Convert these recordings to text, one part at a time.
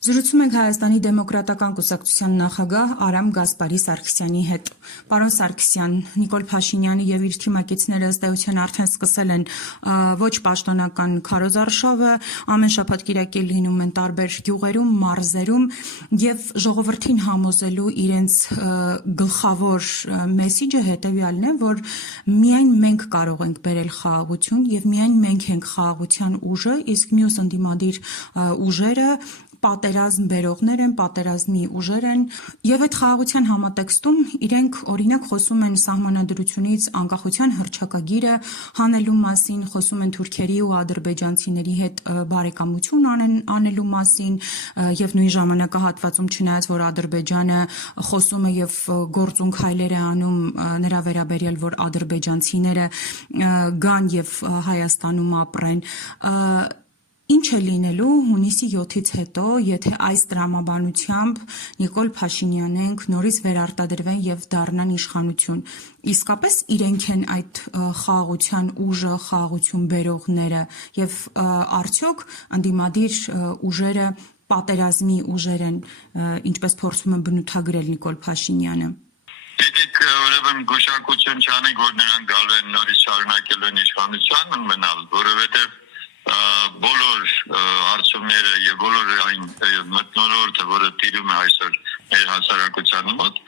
Զրուցում ենք Հայաստանի դեմոկրատական կուսակցության նախագահ Արամ Գասպարի Սարգսյանի հետ։ Պարոն Սարգսյան, Նիկոլ Փաշինյանը եւ իր թիմակիցները ըստ էության արդեն սկսել են ոչ պաշտոնական քարոզարշավը, ամեն շաբաթ կիրակի լինում են տարբեր գյուղերում, մարզերում եւ ժողովրդին համոզելու իրենց գլխավոր մեսիջը հետեւյալն է, որ միայն մենք կարող ենք բերել խաղաղություն եւ միայն մենք ենք խաղաղության ուժը, իսկ մյուս ընդդիմադիր ուժերը պատերազմ բերողներ են, պատերազմի ուժեր են եւ այդ խաղաղության համատեքստում իրենք օրինակ խոսում են սահմանադրությունից անկախության հռչակագիրը հանելու մասին, խոսում են թուրքերի ու ադրբեջանցիների հետ բարեկամություն անելու մասին եւ նույն ժամանակահատվածում չնայած որ Ադրբեջանը խոսում է եւ գործունք հայլեր է անում նրա վերաբերյալ որ ադրբեջանցիները գան եւ Հայաստանում ապրեն Ինչ է լինելու հունիսի 7-ից հետո, եթե այս տրամաբանությամբ Նիկոլ Փաշինյանենք նորից վերարտադրվեն եւ դառնան իշխանություն, իսկապես իրենք են այդ խաղաղության ուժը, խաղաղություն բերողները եւ արդյոք ընդդիմադիր ուժերը պատերազմի ուժեր են, ինչպես փորձում են բնութագրել Նիկոլ Փաշինյանը։ Դիտեք ուրեմն գուշակություն չանեք, որ նրանք գալու են նորից շարունակելու են իշխանության մնալ, որովհետեւ բոլոր հարցումները եւ բոլոր այն մթնոլորտը, որը տիրում է այսօր մեր հասարակության մոտ,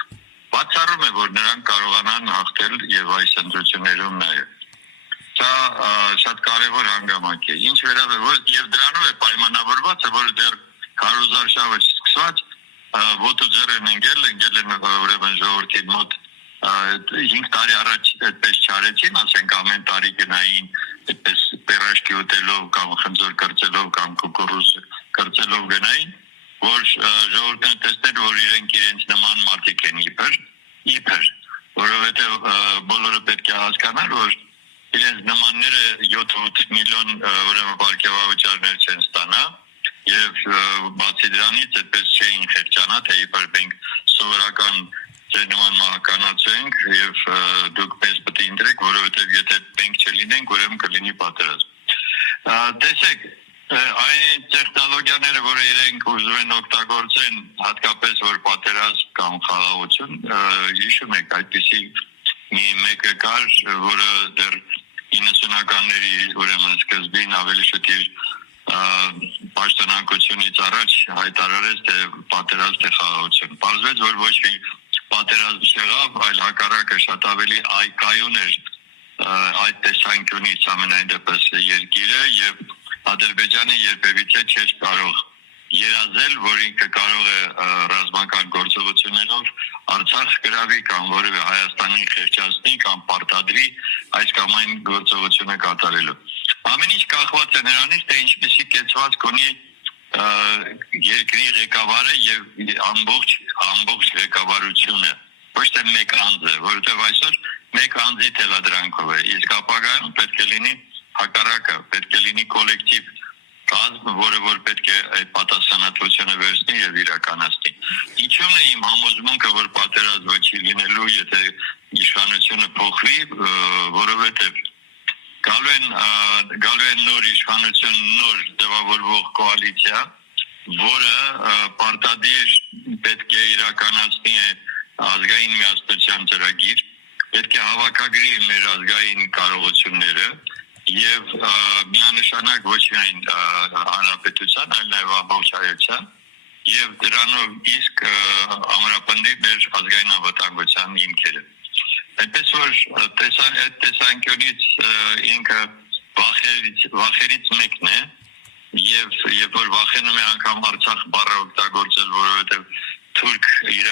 բացառում է, որ նրանք կարողանան հաղթել եւ այս ընտրություններում նաեւ։ Դա շատ կարեւոր հանգամանք է։ Ինչ վերաբերում եւ դրանով է պայմանավորված, որ դեռ քարոզարշավը սկսված ոտուձեռ են ընկել են ուրեմն ժողովրդի մոտ 5 տարի առաջ այդպես չարեցին, ասենք ամեն տարի գնային այդպես պերաշկի ուտելով կամ խնձոր կրծելով կամ կուկուռուզ կրծելով գնային, որ ժողովուրդը տեսներ, որ իրենց նման մարդիկ են իբր, որովհետև բոլորը պետք է հասկանան, որ իրենց նմանները 7-8 միլիոն ուրեմն պարգևավճարներ չեն ստանա եւ բացի դրանից այդպես չէին խեղճանա, թե իբր մենք սովորական նման մահկանացու ենք եւ դուք մեզ պետք է ընտրեք, որովհետեւ եթե մենք չլինենք, ուրեմն կլինի պատերազմ։ Տեսեք, այն տեխնոլոգիաները, որը իրենք ուզում են օգտագործեն, հատկապես որ պատերազմ կամ խաղաղություն, հիշում եք, այդպիսի մեկը կար, որը դեռ 90-ականների ուրեմն սկզբին ավելի շուտ պաշտոնակությունից առաջ հայտարարեց, թե պատերազմ թե խաղաղություն։ Պարզվեց, որ ոչ մի պատերազմ չեղավ, այլ հակառակը շատ ավելի կայուն էր այդ տեսանկյունից ամենայն դեպս երկիրը եւ Ադրբեջանը երբևիցե չէր կարող երազել, որ ինքը կարող է ռազմական գործողություններով Արցախ գրավի կամ որևէ Հայաստանին խեղճացնի կամ պարտադրի այս կամ այն գործողությունը կատարելու։ Ամեն ինչ կախված է նրանից, թե ինչպիսի կեցվածք ունի երկրի ղեկավարը եւ ամբողջ ղեկավարությունը, ոչ թե մեկ անձը, որովհետեւ այսօր մեկ անձի թելադրանքով է, իսկ ապագայում պետք է լինի հակառակը, պետք է լինի կոլեկտիվ կազմ, որը որ պետք է այդ պատասխանատվությունը վերցնի եւ իրականացնի։ Ինչու՞ն է իմ համոզմունքը, որ պատերազմը չի լինելու, եթե իշխանությունը փոխվի, որովհետեւ գալու են նոր իշխանություն, նոր ձևավորվող կոալիցիա, որը պարտադիր պետք է իրականացնի ազգային միասնության ծրագիր, պետք է հավաքագրի մեր ազգային կարողությունները եւ միանշանակ ոչ միայն հանրապետության, այլ նաեւ ամբողջ հայության եւ դրանով իսկ ամրապնդի մեր ազգային անվտանգության հիմքերը։ Այնպես որ տեսանկյունից ինքը վախերից մեկն է եւ երբ որ վախենում է անգամ Արցախ բառը օգտագործել, որովհետեւ թուրք իր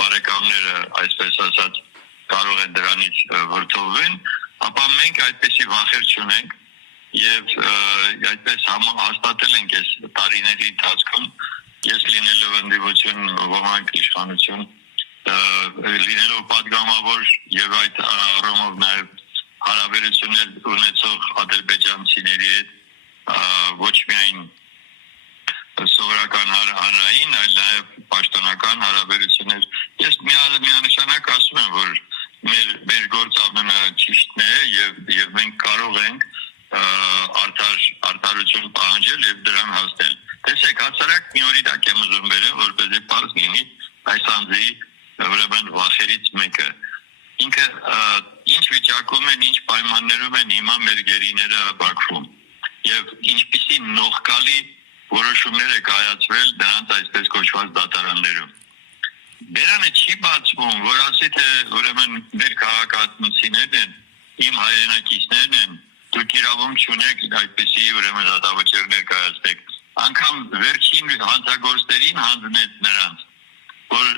բարեկամները, այսպես ասած, կարող են դրանից վրդովվեն, ապա մենք այդպեսի վախեր չունենք եւ այդպես հաստատել ենք այս տարիների ընթացքում, ես լինելով ընդդիմություն, ոմանք իշխանություն, լինելով падգամավոր եւ այդ առումով նաեւ հարաբերություններ ունեցող ադրբեջանցիների հետ ոչ միայն սովորական հանրային, այլ նաեւ պաշտոնական հարաբերություններ։ Ես միանշանակ ասում եմ, որ մեր գործը ամենաճիշտն է եւ մենք կարող ենք արտարություն պահանջել եւ դրան հասնել։ Տեսեք, Առհասարակ մի օրինակ եմ ուզում բերել, որպեսզի պարզ լինի այս անձի ուրեմն վախերից մեկը։ Ինքը ինչ վիճակում են, ինչ պայմաններում են հիմա մեր գերիները Բաքվում եւ ինչպիսի նողկալի որոշումներ է կայացվել նրանց այսպես կոչված դատարաններում։ Բերանը չի բացվում, որ ասի թե ուրեմն մեր քաղաքացիներն են, իմ հայրենակիցներն են, դուք իրավունք չունեք այդպիսի ուրեմն դատավճիռներ կայացնեք։ Անգամ վերջին հանցագործներին հանձնեց նրանց, որ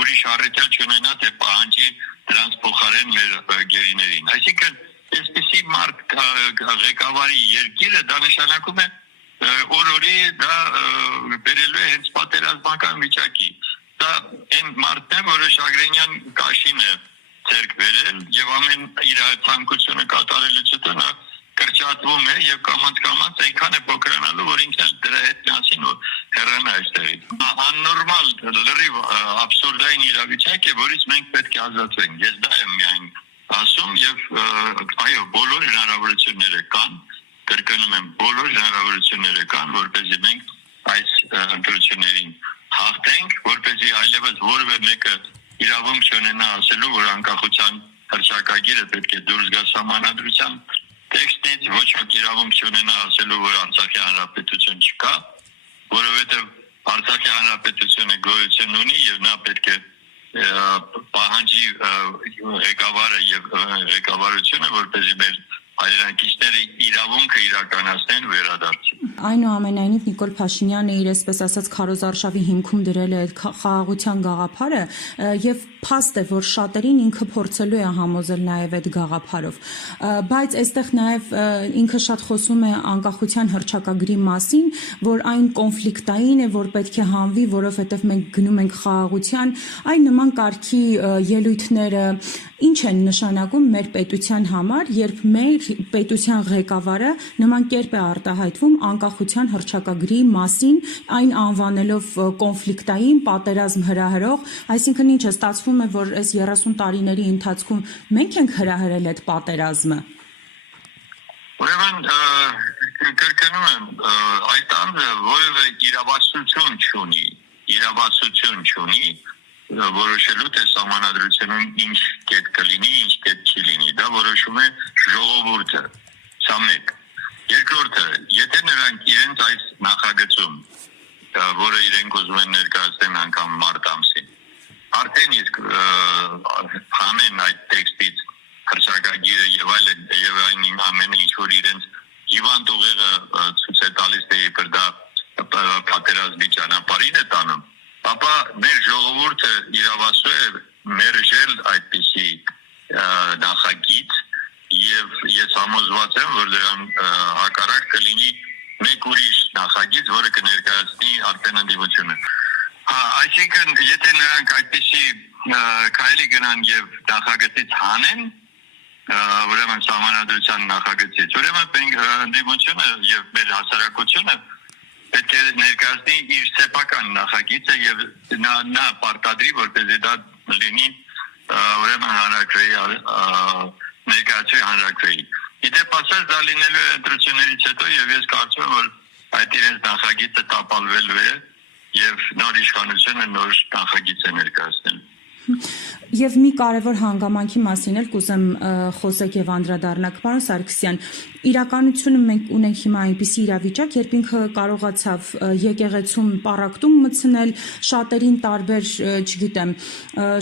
ուրիշ առիթել չունենա թե պահանջի դրանց փոխարեն մեր գերիներին։ Այսինքն այսպիսի մարդ ղեկավարի երկիրը դա նշանակում է օրորի դա բերելու է հենց պատերազմական վիճակի։ Դա այն մարդն է, որը Շագրենյան կաշին է ձեռք բերել եւ ամեն իր ցանկությունը կատարելուց հետո նա կրճատվում է եւ կամաց այնքան է փոքրանալու, որ ինքն էլ դրա հետ միասին հեռանա այստեղից։ Աննորմալ, լրիվ աբսուրդային իրավիճակ է, որից մենք պետք է ազատվենք։ Ես դա եմ միայն ասում եւ այո, բոլոր հնարավորությունները կան, կրկնում եմ, բոլոր հնարավորությունները կան, որպեսզի մենք այս ընտրություններին հաղթենք, որպեսզի այլևս որևէ մեկը իրավունք չունենա ասելու, որ անկախության հռչակագիրը պետք է դուրս գա սահմանադրության տեքստից, ոչ ոք իրավունք չունենա ասելու, որ Արցախի հանրապետություն չկա, որովհետև Արցախի հանրապետությունը գոյություն ունի եւ նա պետք է պահանջի ղեկավարը եւ ղեկավարությունը, որպեսզի մեր հայրենակիցները իրավունքը իրականացնեն վերադարձին։ Այնուամենայնիվ Նիկոլ Փաշինյանը իր այսպես ասած քարոզարշավի հիմքում դրել է այդ խաղաղության գաղափարը եւ փաստ է, որ շատերին ինքը փորձելու է համոզել նաեւ այդ գաղափարով, բայց այստեղ նաեւ ինքը շատ խոսում է անկախության հռչակագրի մասին, որ այն կոնֆլիկտային է, որ պետք է հանվի, որովհետեւ մենք գնում ենք խաղաղության, այն նման կարգի ելույթները ինչ են նշանակում մեր պետության համար, երբ մեր պետության ղեկավարը նման կերպ է արտահայտվում անկախության հռչակագրի մասին, այն անվանելով կոնֆլիկտային, պատերազմ հրահրող, այսինքն ինչ է ստացվում է, որ այս 30 տարիների ընթացքում մենք ենք հրահրել այդ պատերազմը։ Ուրեմն կրկնում եմ, այդ անձը որևէ իրավասություն չունի, որոշելու թե սահմանադրությունում ինչ կետ կլինի, ինչ կետ չի լինի, դա որոշում է ժողովուրդը, սա մեկ։ Երկրորդը, եթե նրանք իրենց այս նախագծում, որը իրենք ուզում են ներկայացնեն անգամ մարտ ամսին, արդեն իսկ հանեն այդ տեքստից հռչակագիրը եւ այլն եւ այն ամենը ինչ որ իրենց հիվանդ ուղեղը ցույց է տալիս, թե իբր դա պատերազմի ճանապարհին է տանում, ապա մեր ժողովուրդը իրավասու է մերժել այդպիսի նախագիծ եւ ես համոզված եմ, որ դրան հակառակ կլինի մեկ ուրիշ նախագիծ, որը կներկայացնի արդեն ընդդիմությունը։ Այսինքն, եթե նրանք այդպիսի քայլի գնան եւ նախագծից հանեն, ուրեմն սահմանադրության նախագծից, ուրեմն ընդդիմությունը եւ մեր հասարակությունը պետք է ներկայացնի իր սեփական նախագիծը եւ նա պարտադրի, որպեսզի դա լինի ուրեմն հանրակրվեի ներկայացվի հանրակրվեի։ Իդեպ ասած դա լինելու է ընտրություններից հետո եւ ես կարծում եմ, որ այդ իրենց նախագիծը տապալվելու է եւ նոր իշխանությունը նոր նախագիծ է ներկայացնելու։ Եվ մի կարևոր հանգամանքի մասին էլ կուզեմ խոսեք եւ անդրադառնաք, պարոն Սարգսյան, իրականությունը մենք ունենք հիմա այնպիսի իրավիճակ, երբ ինքը կարողացավ եկեղեցում պառակտում մտցնել, շատերին տարբեր, չգիտեմ,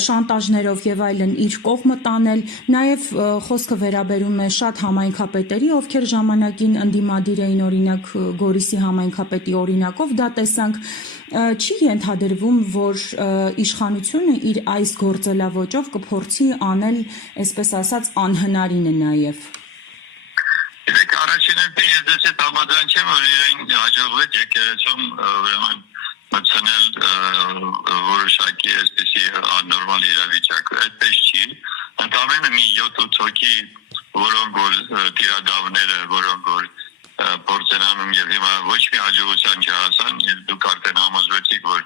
շանտաժներով եւ այլն իր կողմը տանել, նաեւ խոսքը վերաբերում է շատ համայնքապետերի, ովքեր ժամանակին ընդդիմադիր էին, օրինակ Գորիսի համայնքապետի օրինակով դա տեսանք, չի ենթադրվում, որ իշխանությունը իր այս գործելավոճով կփորձի անել, այսպես ասած, անհնարինը նաեւ։ Իսկ առաջինը ես համաձայն չեմ, որ իրեն հաջողվեց եկեղեցում ուրեմն մտցնել որոշակի այսպիսի աննորմալ իրավիճակ, այդպես չի։ Ընդամենը մի 7-8 հոգի, որոնք որ տիրադավները, որոնք որ փորձենանում եւ հիմա ոչ մի հաջողության չհասան, դուք արդեն համոզվեցիք, որ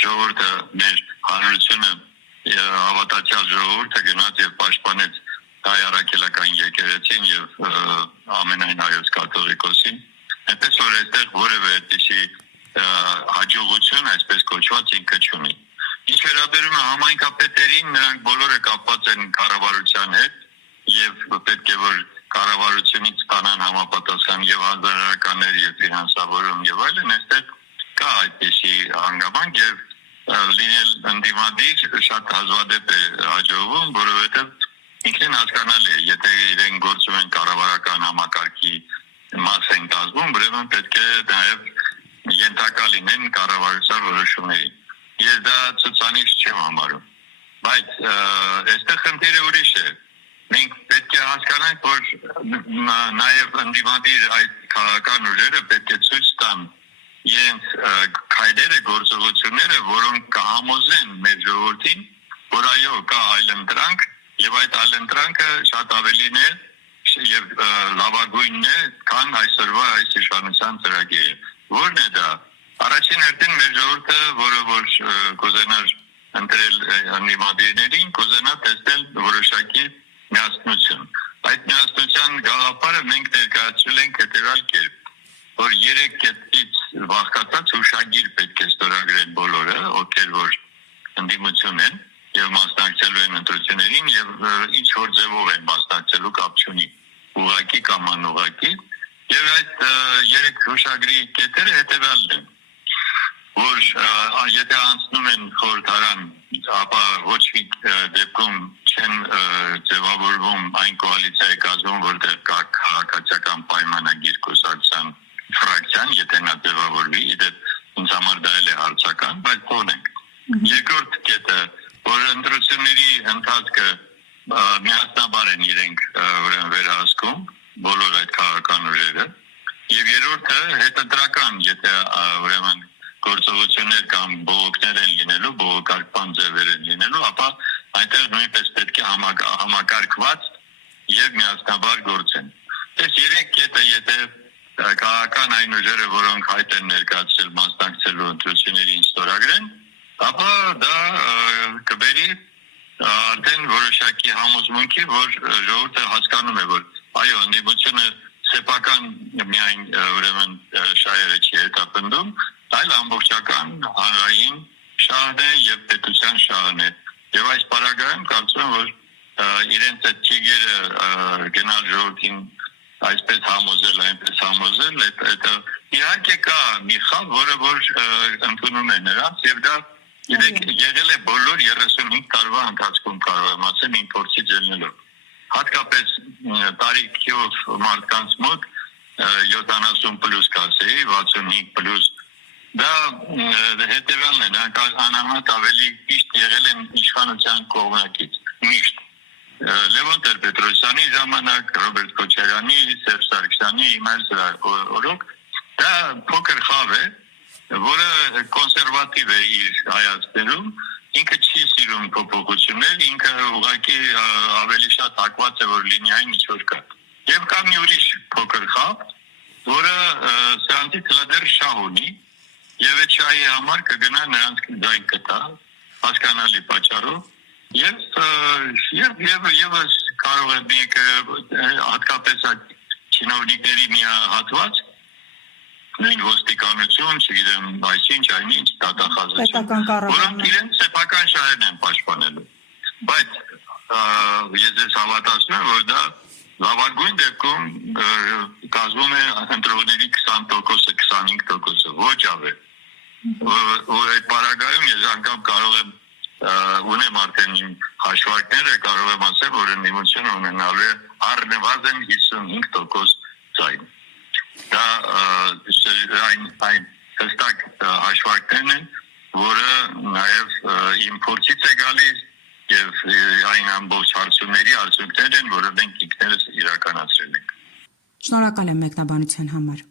ժողովուրդը մեր հանրությունը հավատացյալ ժողովուրդը գնաց եւ պաշտպանեց հայ առաքելական եկեղեցին եւ ամենայն հայոց կաթողիկոսին, այնպես որ այդտեղ որևէ այդպիսի հաջողություն, այսպես կոչված, ինքը չունի։ Ինչ վերաբերում է համայնքապետերին, նրանք բոլորը կապված են կառավարության հետ եւ պետք է որ կառավարությունից ստանան համապատասխան եւ հանրահարականներ եւ ֆինանսավորում եւ այլն, այստեղ կա այդպիսի հանգամանք եւ լինել ընդդիմադիր շատ հազվադեպ է հաջողվում, որովհետեւ ինքնին հասկանալի է, եթե իրեն գործում են կառավարական համակարգի մաս են կազմում, ուրեմն պետք է նաեւ ենթակա լինեն կառավարության որոշումների։ Ես դա ցուցանիշ չեմ համարում, բայց այստեղ խնդիրը ուրիշ է։ Մենք պետք է հասկանանք, որ նաև ընդդիմադիր այդ քաղաքական ուժերը պետք է ցույց տան իրենց քայլերը, գործողությունները, որոնք կհամոզեն մեր ժողովրդին, որ այո, կա այլընտրանք, եւ այդ այլընտրանքը շատ ավելին է եւ լավագույնն է, քան այսօրվա այս իշխանության ծրագիրը։ Որն է դա։ Առաջին հերթին մեր ժողովուրդը, որը որ կուզենար ընտրել ընդդիմադիրներին, կուզենա տեսնել որոշակի միասնություն։ Այդ միասնության գաղափարը մենք ներկայացրել ենք հետևյալ կերպ, որ 3 կետից բաղկացած հուշագիր պետք է ստորագրեն բոլորը, ովքեր որ ընդդիմություն են եւ մասնակցելու են ընտրություններին եւ ինչ որ ձևով են մասնակցելու կապ չունի, ուղղակի կամ անուղղակի, եւ այդ 3 հուշագրի կետերը հետևյալն են, որ եթե անցնում են խորհրդարան, ապա ոչ մի դեպքում չեն ձևավորվում այն կոալիցիայի կազմում, որտեղ կա քաղաքացիական պայմանագիր կուսակցության ֆրակցիան, եթե նա ձևավորվի, իդեպ ինձ համար դա էլ է հարցական, բայց թողնենք։ Երկրորդ կետը, որ ընտրությունների ընթացքը միասնաբար են իրենք վերահսկում, բոլոր այդ քաղաքական ուժերը, եւ երրորդը հետընտրական, եթե ուրեմն գործողություններ կամ բողոքներ են լինելու, բողոքարկման ձևեր են լինելու, ապա այնտեղ նույնպես պետք է համակարգված եւ միասնաբար գործեն։ Այս 3 կետը, եթե քաղաքական այն ուժերը, որոնք հայտ են ներկայացրել մասնակցելու ընտրություններին ստորագրեն, ապա դա կբերի արդեն որոշակի համոզմունքի, որ ժողովուրդը հասկանում է, որ այո, ընդդիմությունը սեփական միայն ուրեմն շահերը չի հետապնդում, այլ ամբողջական հանրային շահն է եւ պետության շահն է։ Եվ այս պարագայում կարծում եմ, որ իրենց այդ ճիգերը գնալ ժողովրդին այսպես համոզել, այնպես համոզել, իհարկե կա մի խավ, որը որ ընդունում է նրանց եւ դա եղել է բոլոր 35 տարվա ընթացքում, կարող եմ ասել, իմ փորձից ելնելով։ Հատկապես տարիքով մարդկանց մոտ 70+ կասեի, 65+, դա հետևյալն է, նրանք անհամեմատ ավելի միշտ եղել են իշխանության կողմնակից, միշտ։ Լևոն Տեր-Պետրոսյանի ժամանակ, Ռոբերտ Քոչարյանի, Սերժ Սարգսյանի, հիմա օրոք, դա փոքր խավ է, որը կոնսերվատիվ է իր հայացքներում, ինքը չի սիրում փոփոխություններ, ինքը ուղղակի ավելի շատ հակված է, որ լինի այն ինչ որ կա։ Եվ կա մի ուրիշ փոքր խավ, որը սրանցից դեռ շահ ունի, եւ այդ շահի համար կգնա նրանց ձայն կտա, հասկանալի պատճառով, եւ կարող է մեկը հատկապես այդ չինովնիկների մի հատված, նույն ոստիկանություն, չգիտեմ, այսինչ, այնինչ, դատախազություն, որոնք իրենց սեփական շահերն են պաշտպանելու։ Բայց ես ձեզ հավատացնում եմ, որ դա լավագույն դեպքում կազմում է ընտրողների 20%-ը, 25%-ը, ոչ ավել։ Որ այդ պարագայում ես անգամ կարող եմ ունեմ արդեն իմ հաշվարկները, կարող եմ ասել, որ ընդդիմությունը ունենալու է առնվազն 55% ձայն։ Դա այն հստակ հաշվարկներն են, որը նաև իմ փորձից է գալիս եւ այն ամբողջ հարցումների արդյունքներ են, որը մենք ինքներս իրականացրել ենք։ Շնորհակալ եմ մեկնաբանության համար։